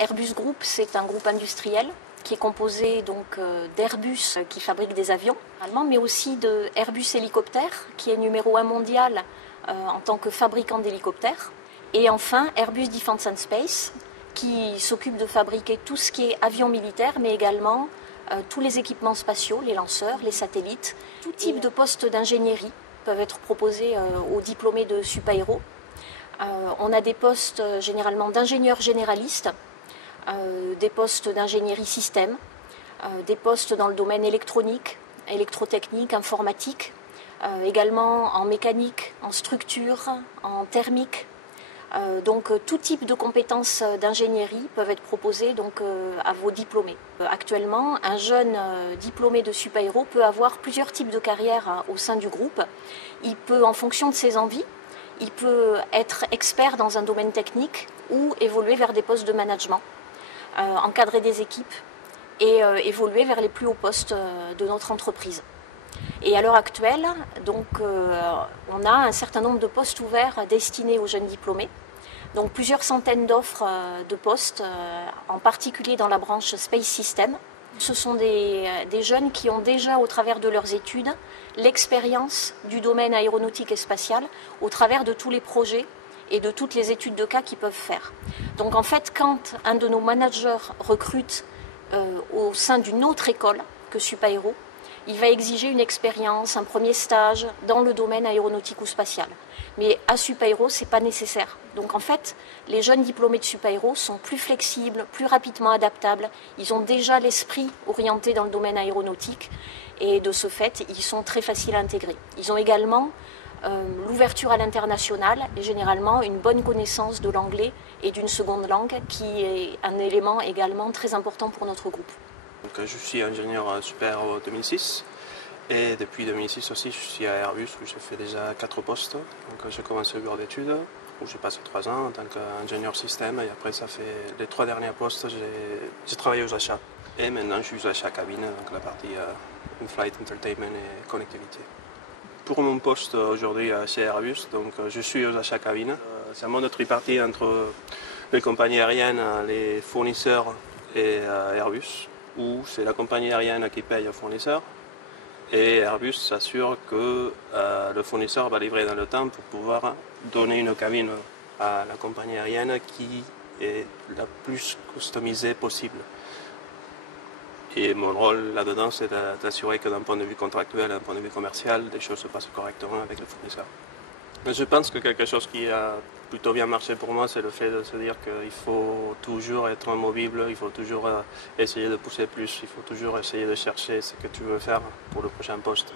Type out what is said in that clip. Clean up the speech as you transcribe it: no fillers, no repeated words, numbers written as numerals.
Airbus Group, c'est un groupe industriel qui est composé donc d'Airbus qui fabrique des avions allemands, mais aussi de Airbus Hélicoptères, qui est numéro 1 mondial en tant que fabricant d'hélicoptères. Et enfin, Airbus Defence and Space, qui s'occupe de fabriquer tout ce qui est avions militaires, mais également tous les équipements spatiaux, les lanceurs, les satellites. Tout type de postes d'ingénierie peuvent être proposés aux diplômés de Supaéro. On a des postes généralement d'ingénieurs généralistes, des postes d'ingénierie système, des postes dans le domaine électronique, électrotechnique, informatique, également en mécanique, en structure, en thermique. Donc tout type de compétences d'ingénierie peuvent être proposées donc, à vos diplômés. Actuellement, un jeune diplômé de Supaéro peut avoir plusieurs types de carrières au sein du groupe. Il peut, en fonction de ses envies, il peut être expert dans un domaine technique ou évoluer vers des postes de management, encadrer des équipes et évoluer vers les plus hauts postes de notre entreprise. Et à l'heure actuelle, donc, on a un certain nombre de postes ouverts destinés aux jeunes diplômés. Donc plusieurs centaines d'offres de postes, en particulier dans la branche Space System. Ce sont des jeunes qui ont déjà, au travers de leurs études, l'expérience du domaine aéronautique et spatial au travers de tous les projets et de toutes les études de cas qu'ils peuvent faire. Donc en fait, quand un de nos managers recrute au sein d'une autre école que Supaéro, il va exiger une expérience, un premier stage dans le domaine aéronautique ou spatial. Mais à Supaéro, ce n'est pas nécessaire. Donc en fait, les jeunes diplômés de Supaéro sont plus flexibles, plus rapidement adaptables. Ils ont déjà l'esprit orienté dans le domaine aéronautique et de ce fait, ils sont très faciles à intégrer. Ils ont également l'ouverture à l'international et généralement une bonne connaissance de l'anglais et d'une seconde langue qui est un élément également très important pour notre groupe. Donc, je suis ingénieur à Supaéro 2006 et depuis 2006 aussi je suis à Airbus où j'ai fait déjà 4 postes. Donc, j'ai commencé au bureau d'études où j'ai passé 3 ans en tant qu'ingénieur système et après ça fait les 3 derniers postes j'ai travaillé aux achats et maintenant je suis aux achats cabine, donc la partie in-flight entertainment et connectivité. Pour mon poste aujourd'hui chez Airbus, donc, je suis aux achats cabine. C'est un monde tripartite entre les compagnies aériennes, les fournisseurs et Airbus, où c'est la compagnie aérienne qui paye au fournisseur et Airbus s'assure que le fournisseur va livrer dans le temps pour pouvoir donner une cabine à la compagnie aérienne qui est la plus customisée possible. Et mon rôle là-dedans, c'est d'assurer que d'un point de vue contractuel, d'un point de vue commercial, les choses se passent correctement avec le fournisseur. Je pense que quelque chose qui a plutôt bien marché pour moi, c'est le fait de se dire qu'il faut toujours être mobile, il faut toujours essayer de pousser plus, il faut toujours essayer de chercher ce que tu veux faire pour le prochain poste.